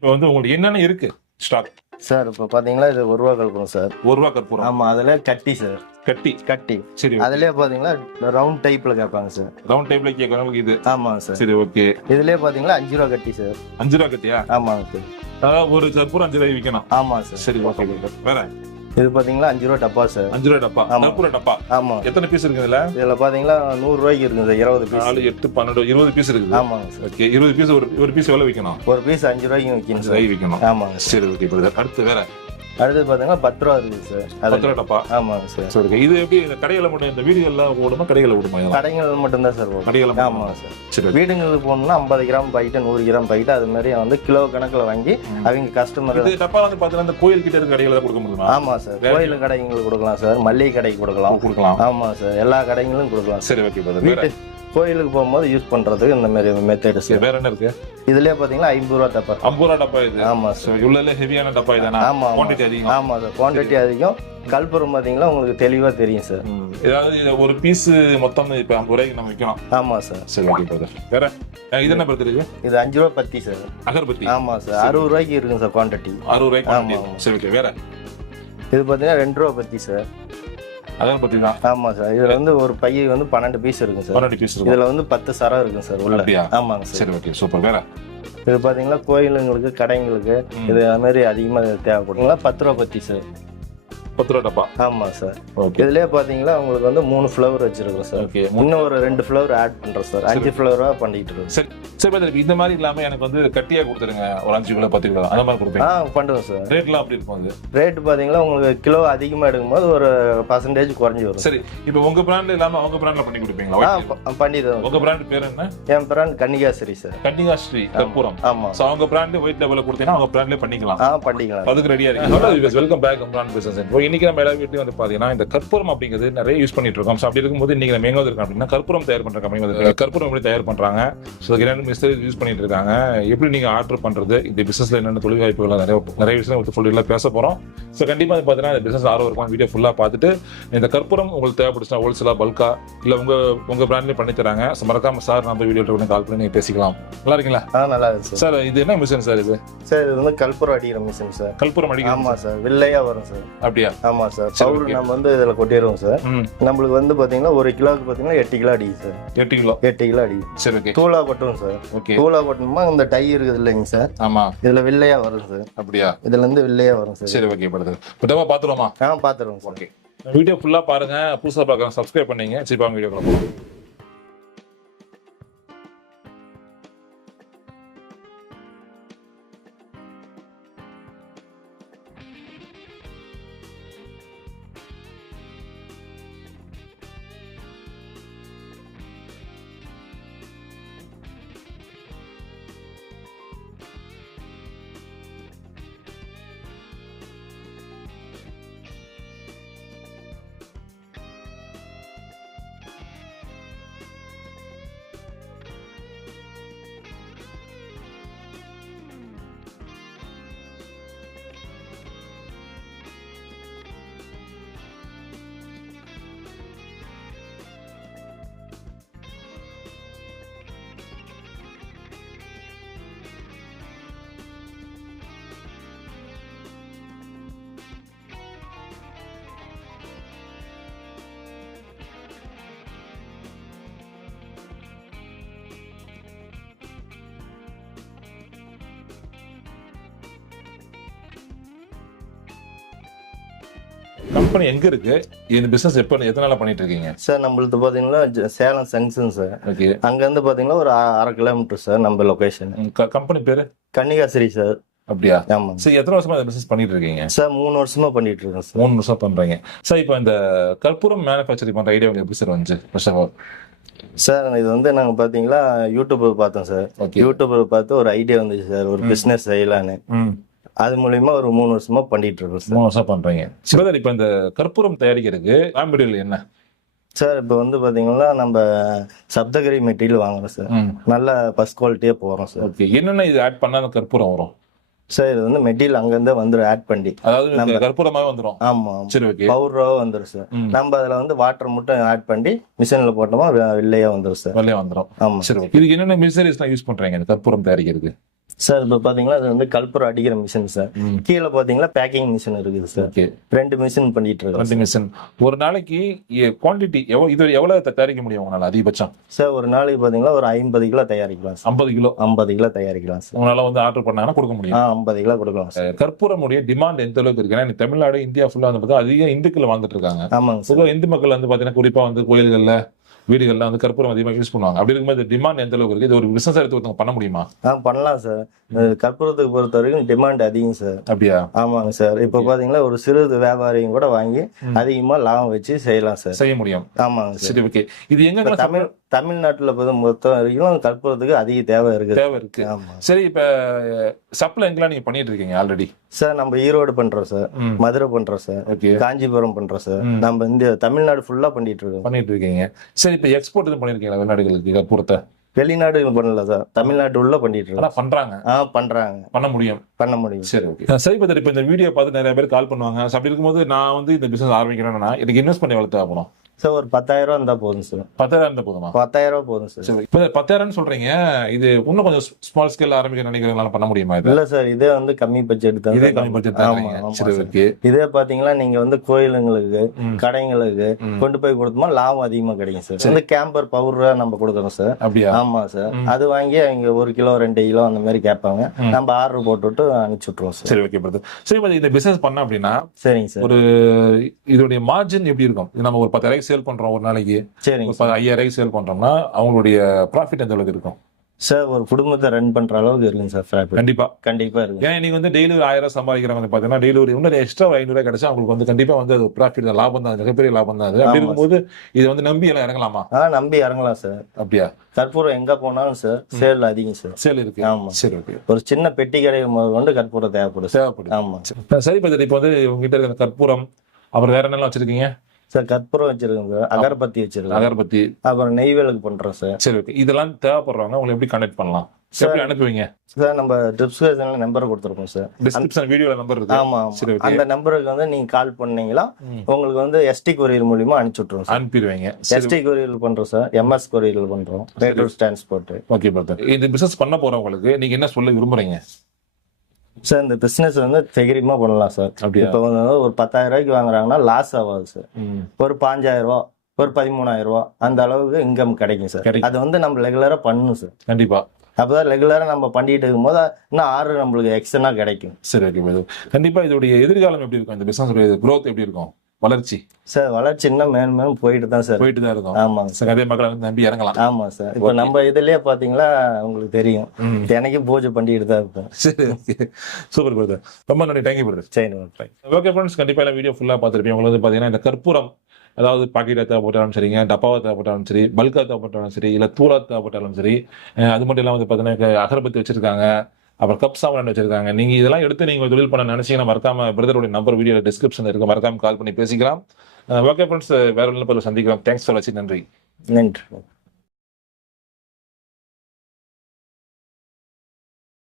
இப்போ வந்து உங்களுக்கு என்னென்ன இருக்கு ஸ்டாக்? சார் இப்போ பாத்தீங்களா இது ஒரு ரூபா கற்பூரம் சார். ₹1 கற்பூரம். ஆமா, அதுல கட்டி சார். கட்டி. கட்டி. சரி. அதுலயே பாத்தீங்களா ரவுண்ட் டைப்ல கேட்பாங்க சார். ரவுண்ட் டைப்ல கேட்கறவங்க இது. ஆமா சார். சரி, ஓகே. இதுலயே பாத்தீங்களா 5 ரூபா கட்டி சார். ₹5 கட்டியா? ஆமாங்க சார். அதாவது ஒரு கற்பூரம் ₹5 விற்கணும். ஆமா சார். சரி, ஓகே. வேற இது பாத்தீங்களா 5 ரூபா டப்பா சார். ₹5 டப்பா. ஆமா. கற்பூர டப்பா. ஆமா. எத்தனை பீஸ் இருக்கு இதுல? இதுல பாத்தீங்களா 100 ரூபாய்க்கு இருக்குங்க சார். 20 பீஸ். 4, 8, 12, 20 பீஸ் இருக்குது. ஆமாங்க சார். ஓகே. 20 பீஸ் ஒரு பீஸ் எவ்வளவு விற்கணும்? ஒரு பீஸ் 5 ரூபாய்க்கு விற்கணும் சார். விற்கணும். ஆமாங்க சார். சரி, ஓகே பிரதர். அடுத்து வேற? அடுத்து பாத்தீங்கன்னா 10 ரூபா இருக்குது சார். ₹10 டப்பா. ஆமாங்க சார். சரி, ஓகே. இது எப்படி இந்த கடையில மட்டும் இந்த வீடியோல ஓடுமா, கடையில ஓடுமா? கடைகள் மட்டும் தான் சார் போகும். கடையில. ஆமாங்க சார். சரி. வீடுங்களுக்கு போகணும்னா 50 கிராம் பாக்கெட், 100 கிராம் பாக்கெட் அது மாதிரி வந்து கிலோ கணக்குல வாங்கி அவங்க கஸ்டமர். இது டப்பா வந்து பாத்தீங்கன்னா இந்த கோயில் கிட்ட இருக்க கடையில தான் கொடுக்க முடியுமா? ஆமா சார். கோயில் கடைங்களுக்கு கொடுக்கலாம் சார், மல்லிகை கடைக்கு கொடுக்கலாம். ஆமா சார், எல்லா கடைங்களும் கொடுக்கலாம். சரி, ஓகே பிரதர். வீட்டு கோயிலுக்கு போகும்போது யூஸ் பண்றதுக்கு இந்த மாதிரி மெத்தட் சார். வேற என்ன இருக்கு? இதுலயே பாத்தீங்கன்னா 50 ரூபா டப்பா. ₹50 டப்பா இது. ஆமா சார். உள்ளல ஹெவியான டப்பா இதுனா? ஆமா. குவாண்டிட்டி அதிகம். ஆமா சார், குவாண்டிட்டி அதிகம். கல்புரம் பாத்தீங்கன்னா உங்களுக்கு தெளிவா தெரியும் சார். ஏதாவது இது ஒரு பீஸ் மொத்தம் இப்ப ₹50 நம்ம விற்கணும். ஆமா சார். சரி, ஓகே பிரதர். வேற இது என்ன பிரதர்? இது 5 ரூபா பத்தி சார். அகர்பத்தி. ஆமா சார். 60 ரூபாய்க்கு இருக்குங்க சார் குவாண்டிட்டி. ₹60. சரி, ஓகே. வேற இது பாத்தீங்கன்னா 2 ரூபா பத்தி சார். அகர்பத்தி தான். ஆமா சார். இதுல வந்து ஒரு பை வந்து 12 பீஸ் இருக்கு சார். 12 பீஸ் இருக்கு. இதுல வந்து 10 சரம் இருக்கு சார் உள்ள. ஆமாங்க சார். சரி, ஓகே, சூப்பர். வேற இது பாத்தீங்கன்னா கோயிலுங்களுக்கு, கடைங்களுக்கு இது அது மாதிரி அதிகமா தேவைப்படுங்களா. 10 ரூபா பத்தி சார். ₹10 டப்பா. ஆமா சார். ஓகே. இதுலயே பாத்தீங்கன்னா உங்களுக்கு வந்து 3 ஃபிளவர் வச்சிருக்கோம் சார். ஓகே. இன்னும் ஒரு 2 ஃபிளவர் ஆட் பண்றோம் சார். 5 ஃபிளவரா பண்ணிட்டு இருக்கோம். சரி சரி பிரதர். இந்த மாதிரி இல்லாம எனக்கு வந்து கட்டியா கொடுத்துருங்க. ஒரு 5 கிலோ 10 கிலோ அந்த மாதிரி கொடுப்பீங்க? பண்ணுவோம் சார். ரேட்லாம் அப்படி இருக்கும் அது? ரேட் பாத்தீங்கன்னா உங்களுக்கு கிலோ அதிகமா எடுக்கும்போது ஒரு % குறைஞ்சி வரும். சரி, இப்போ உங்க பிராண்ட்ல இல்லாம அவங்க பிராண்ட்ல பண்ணி கொடுப்பீங்களா? பண்ணி தரோம். உங்க பிராண்ட் பேர் என்ன? என் பிராண்ட் கன்னிகாஸ்ரீ சார். கன்னிகாஸ்ரீ கற்பூரம். ஆமா. சோ அவங்க பிராண்ட் ஒயிட் லெவல்ல கொடுத்தீங்கன்னா அவங்க பிராண்ட்லயே பண்ணிக்கலாம். பண்ணிக்கலாம். அதுக்கு ரெடியா இருக்கு. Welcome back brand business. இப்போ இன்னைக்கு நம்ம எல்லா வீட்லயும் வந்து பாத்தீங்கன்னா இந்த கற்பூரம் அப்படிங்கிறது நிறைய யூஸ் பண்ணிட்டு இருக்கோம். அப்படி இருக்கும்போது இன்னைக்கு நம்ம எங்க வந்திருக்கோம் அப்படின்னா கற்பூரம் தயார் பண்ற கம்பெனி வந்து கற்பூரம் எப்படி தயார் பண்றாங்க, ஸோ என்னென்ன மிஸ்டேக் யூஸ் பண்ணிட்டு இருக்காங்க, எப்படி நீங்க ஆர்டர் பண்றது, இந்த பிசினஸ்ல என்னென்ன தொழில் வாய்ப்புகள் நிறைய விஷயம் ஃபுல்லாக பேச போறோம். ஸோ கண்டிப்பா பார்த்தீங்கன்னா இந்த பிசினஸ் ஆர்வம் இருக்கும். வீடியோ ஃபுல்லா பார்த்துட்டு இந்த கற்பூரம் உங்களுக்கு தேவைப்படுச்சுன்னா ஹோல்சேலா பல்கா இல்ல உங்க பிராண்ட்லயே பண்ணி தராங்க. ஸோ மறக்காம சார் நம்ம வீடியோ கால் பண்ணி பேசிக்கலாம். நல்லா இருக்கீங்களா? நல்லா இருக்கு சார். இது என்ன மிஷின் சார் இது? சார் இது வந்து கற்பூரம் அடிக்கிற மிஷின் சார். கற்பூரம் அடிக்கிற? ஆமா சார். வில்லையா வரும் சார். அப்படியா? ஆமா சார். பவுடர் நம்ம வந்து இதுல கொட்டிடுவோம் சார். நம்மளுக்கு வந்து பாத்தீங்கன்னா 1 கிலோவுக்கு பாத்தீங்கன்னா 8 கிலோ அடிக்கும் சார். 8 கிலோ அடிக்கும். சரி, ஓகே. தூளா கொட்டுவோம் சார். ஓகே. தூளா கொட்டணுமா இந்த டை இருக்குது இல்லைங்க சார். ஆமா. இதுல வில்லையா வரும் சார். அப்படியா? இதுல இருந்து வில்லையா வரும் சார். சரி, ஓகே படுது. பட்டமா பாத்துறோமா? பாத்துறோம். ஓகே. வீடியோ ஃபுல்லா பாருங்க. புதுசா பார்க்கறவங்க சப்ஸ்கிரைப் பண்ணீங்க. சீப்பா வீடியோக்குள்ள போலாம். கம்பெனி எங்க இருக்கு? இந்த பிசினஸ் எத்தனை நாளா பண்ணிட்டு இருக்கீங்க சார்? நம்மளுக்கு பாத்தீங்கன்னா சேலம் ஜங்ஷன் சார். ஓகே. அங்க இருந்து பாத்தீங்கன்னா ஒரு 1/2 கிலோமீட்டர் சார் நம்ம லொகேஷன். கம்பெனி பேரு கன்னிகாஸ்ரீ சார். அப்படியா? ஆமா. சரி, எத்தனை வருஷமா இந்த பிசினஸ் பண்ணிட்டு இருக்கீங்க? சார் 3 வருஷமா பண்ணிட்டு இருக்கேன் சார். 3 வருஷம் பண்றீங்க. சார் இப்போ இந்த கற்பூரம் மேனுஃபேக்சரிங் பண்ற ஐடியா எப்படி சார் வந்துச்சு? ஃபர்ஸ்ட் ஆஃப் ஆல் சார் இது வந்து நாங்க பாத்தீங்களா யூடியூப் பார்த்தோம் சார். யூடியூப் பார்த்து ஒரு ஐடியா வந்துச்சு சார், ஒரு பிசினஸ் செய்யலான்னு. அது மூலமா ஒரு 3 வருஷமா பண்ணிட்டு இருக்கோம் சார். 3 வருஷம் பண்றீங்க. சார் இப்போ இந்த கற்பூரம் தயாரிக்கிறதுக்கு ரா மெட்டீரியல் என்ன சார்? இப்போ வந்து பாத்தீங்கன்னா நம்ம சப்தகிரி மெட்டீரியல் வாங்குறோம் சார். நல்ல ஃபர்ஸ்ட் குவாலிட்டியா போறோம் சார். ஓகே. என்னென்ன இது ஆட் பண்ணா கற்பூரம் வரும் சார்? இது வந்து மெட்டீரியல் அங்கிருந்து வந்து ஆட் பண்ணி, அதாவது நம்ம கற்பூரமாவே வந்துரும். ஆமா. சரி, ஓகே. பவுடரா வந்துரும் சார். நம்ம அதுல வந்து வாட்டர் மட்டும் ஆட் பண்ணி மிஷின்ல போட்டோமா வெள்ளையா வந்துரும் சார். வெள்ளையா வந்துரும். ஆமா. சரி, இதுக்கு என்னென்ன மிஷினரிஸ்லாம் யூஸ் பண்றீங்க இந்த கற்பூரம் தயாரிக்கிறதுக்கு? சார் இப்போ பாத்தீங்கன்னா அது வந்து கற்பூரம் அடிக்கிற மிஷின் சார். கீழே பாத்தீங்கன்னா பேக்கிங் மிஷின் இருக்குது சார். ஓகே, 2 மிஷின் பண்ணிட்டு இருக்கோம். 2 மிஷின். ஒரு நாளைக்கு குவான்டிட்டி எவ்வளவு தயாரிக்க முடியும் உங்களால அதிகபட்சம்? சார் ஒரு நாளைக்கு பாத்தீங்கன்னா ஒரு 50 கிலோ தயாரிக்கலாம் சார். 50 கிலோ 50 கிலோ தயாரிக்கலாம் சார். உங்களால வந்து ஆர்டர் பண்ணாங்கன்னா கொடுக்க முடியும். 50 கிலோ கொடுக்கலாம் சார். கற்பூரமுடைய டிமாண்ட் எந்த அளவுக்கு இருக்கு? ஏன்னா தமிழ்நாடு, இந்தியா ஃபுல்லா வந்து பார்த்தா அதிக இந்துக்கள் வாழ்ந்துட்டு இருக்காங்க. ஆமாங்க சார். பொதுவாக இந்து மக்கள் வந்து பாத்தீங்கன்னா குறிப்பா வந்து கோயில்கள்ல வீடுகள்ல வந்து கற்பூரம் அதிகமாக யூஸ் பண்ணுவாங்க. அப்படி இருக்கும்போது டிமாண்ட் எந்த அளவுக்கு இருக்கு? இது ஒரு பிசினஸ் எடுத்து ஒருத்தவங்க பண்ண முடியுமா? பண்ணலாம் சார். கற்பூரத்துக்கு பொறுத்த வரைக்கும் டிமாண்ட் அதிகம் சார். அப்படியா? ஆமாங்க சார். இப்போ பாத்தீங்கன்னா ஒரு சிறு வியாபாரியும் கூட வாங்கி அதிகமா லாபம் வச்சு செய்யலாம் சார். செய்ய முடியும். ஆமாங்க சார். சரி, ஓகே. இது எங்க தமிழ்நாட்டுல மொத்தம் வரைக்கும் கற்பூரத்துக்கு அதிக தேவை இருக்கு. ஆமா. சரி, இப்ப சப்ளை எங்கெல்லாம் நீங்க பண்ணிட்டு இருக்கீங்க ஆல்ரெடி? சார் நம்ம ஈரோடு பண்றோம் சார், மதுரை பண்றோம் சார், காஞ்சிபுரம் பண்றோம் சார். நம்ம இந்த தமிழ்நாடு ஃபுல்லா பண்ணிட்டு இருக்கீங்க. சரி, இப்ப எக்ஸ்போர்ட் எதுவும் பண்ணிருக்கீங்களா வெளிநாடுகளுக்கு கற்பூரத்தை? வெளிநாடு பண்ணல சார், தமிழ்நாட்டு உள்ள பண்ணிட்டு இருக்கோம். பண்றாங்க. பண்ண முடியும். சரி, ஓகே. சரி பதர், இப்ப இந்த வீடியோ பார்த்து நிறைய பேர் கால் பண்ணுவாங்க. அப்படி இருக்கும்போது நான் வந்து இந்த பிசினஸ் ஆரம்பிக்கிறேன்னா இதுக்கு இன்வெஸ்ட் பண்ணி எவ்வளவு தேவைப்படும்? சார் ஒரு 10,000 இருந்தா போதும் சார். 10,000 இருந்தா போதுமா? 10,000 போதும் சார். இப்ப 10,000 சொல்றீங்க, இது இன்னும் கொஞ்சம் ஸ்மால் ஸ்கேல் ஆரம்பிக்க நினைக்கிறீங்களா? பண்ண முடியுமா? இல்ல சார், இதே வந்து கம்மி பட்ஜெட் தான். இதே கம்மி பட்ஜெட் தான். சரி, ஓகே. இதே பாத்தீங்கன்னா நீங்க வந்து கோயிலுங்களுக்கு, கடைங்களுக்கு கொண்டு போய் கொடுத்தோமா லாபம் அதிகமா கிடைக்கும் சார். இந்த கேம்பர் பவுடரா நம்ம கொடுக்கறோம் சார். அப்படியா? ஆமா சார். அது வாங்கி அவங்க 1 கிலோ 2 கிலோ அந்த மாதிரி கேட்பாங்க. நம்ம ஆர்டர் போட்டுட்டு அனுப்பிச்சு விட்டுருவோம் சார். சரி, ஓகே பிரதர். சரி, இந்த பிசினஸ் பண்ண அப்படின்னா சரிங்க சார், ஒரு இதோடைய மார்ஜின் எப்படி இருக்கும்? நம்ம ஒரு 10,000 சேல் பண்றோம் ஒரு நாளைக்கு, சரிங்க, 5,000 சேல் பண்றோம்னா அவங்களுடைய ப்ராஃபிட் எந்த அளவுக்கு இருக்கும் சார்? ஒரு குடும்பத்தை ரன் பண்ற அளவுக்கு இருக்குங்க சார். கண்டிப்பா இருக்கு. ஏன்னா நீங்க வந்து டெய்லி 1000 சம்பாதிக்கிறவங்க பாத்தீங்கன்னா டெய்லி ஒரு இன்னொரு எக்ஸ்ட்ரா 500 கிடைச்சா அவங்களுக்கு வந்து கண்டிப்பா வந்து அது ப்ராஃபிட் தான், லாபம் தான், மிகப்பெரிய லாபம் தான். அது அப்படி இருக்கும்போது இது வந்து நம்பி எல்லாம் இறங்கலாமா? நம்பி இறங்கலாம் சார். அப்படியா? கற்பூரம் எங்க போனாலும் சார் சேல் அதிகம் சார். சேல் இருக்கு. ஆமா. சரி, ஓகே. ஒரு சின்ன பெட்டி கடை கொண்டு கற்பூரம் தேவைப்படும். ஆமா. சரி பதர், இப்போ வந்து உங்ககிட்ட இருக்கிற கற்பூரம், அப்புறம் வேற என்னெல்லாம் வச்சிருக்கீங்க சார்? கற்பூரம் வச்சிருக்கோம் சார், அகர்பத்தி வச்சிருக்கோம், அகர்பத்தி, அப்புறம் நெய்வேலுக்கு பண்றோம் சார். சரி, ஓகே. இதெல்லாம் தேவைப்படுறவங்க உங்களை எப்படி கான்டாக்ட் பண்ணலாம்? எப்படி அனுப்புவீங்க சார்? நம்ம டிஸ்கிரிப்ஷன்ல நம்பர் கொடுத்துருக்கோம் சார். டிஸ்கிரிப்ஷன் வீடியோல நம்பர் இருக்கு. ஆமா. அந்த நம்பருக்கு வந்து நீங்க கால் பண்ணீங்களா உங்களுக்கு வந்து எஸ்டி கொரியர் மூலமா அனுப்பிச்சு விட்டுருவோம் சார். அனுப்பிடுவீங்க. எஸ்டி கொரியர் பண்றோம் சார், எம்எஸ் கொரியர் பண்றோம், ரேட்டர் டிரான்ஸ்போர்ட். Okay brother. இந்த பிசினஸ் பண்ண போறவங்களுக்கு நீங்க என்ன சொல்ல விரும்புறீங்க சார்? இந்த பிசினஸ் வந்து தைரியமா பண்ணலாம் சார். இப்ப வந்து ஒரு 10,000 ரூபாய்க்கு வாங்குறாங்கன்னா லாஸ் ஆகாது சார். ஒரு 5,000 ரூபாய், ஒரு 13,000 ரூபாய் அந்த அளவுக்கு இன்கம் கிடைக்கும் சார். அது வந்து நம்ம ரெகுலரா பண்ணணும் சார். கண்டிப்பா. அப்பதான் ரெகுலரா நம்ம பண்ணிட்டு இருக்கும் போது இன்னும் ஆர்டர் நம்மளுக்கு எக்ஸ்ட்ரா கிடைக்கும். சரி, ஓகே. கண்டிப்பா இதோடைய எதிர்காலம் எப்படி இருக்கும்? இந்த பிசினஸ் growth எப்படி இருக்கும்? வளர்ச்சி சார் வளர்ச்சி இன்னும் மேலும் போயிட்டு தான் இருக்கும். ஆமாங்க சார். அதே மக்கள் வந்து நம்பி இறங்கலாம். ஆமா சார். இப்ப நம்ம இதுலயே பாத்தீங்களா உங்களுக்கு தெரியும், எனக்கு பூஜை பண்ணிட்டு தான் இருப்போம். சரி, சூப்பர் பிரதர். ரொம்ப நன்றி. Thank you brother. சரி, ஓகே ஃப்ரெண்ட்ஸ், கண்டிப்பா எல்லாம் வீடியோ ஃபுல்லா பார்த்துருப்பீங்க. உங்களுக்கு வந்து பாத்தீங்கன்னா இந்த கற்பூரம், அதாவது பாக்கெட்டை தேவைப்பட்டாலும் சரிங்க, டப்பாவை தேவைப்பட்டாலும் சரி, பல்கா தேவைப்பட்டாலும் சரி, இல்லை தூளா தேவைப்பட்டாலும் சரி, அது மட்டும் இல்லாமல் வந்து பார்த்தீங்கன்னா அகர்பத்தி வச்சிருக்காங்க, அப்புறம் கப் சாமான் வச்சிருக்காங்க. நீங்க இதெல்லாம் எடுத்து நீங்க தொழில் பண்ண நினைச்சீங்கன்னா மறக்காம பிரதருடைய நம்பர் வீடியோ டிஸ்கிரிப்ஷன்ல இருக்கு, மறக்காம கால் பண்ணி பேசிக்கலாம். ஓகே ஃப்ரெண்ட்ஸ், வேற ஒன்றும் சந்திக்கலாம். தேங்க்ஸ் ஃபார் வாட்சிங். நன்றி.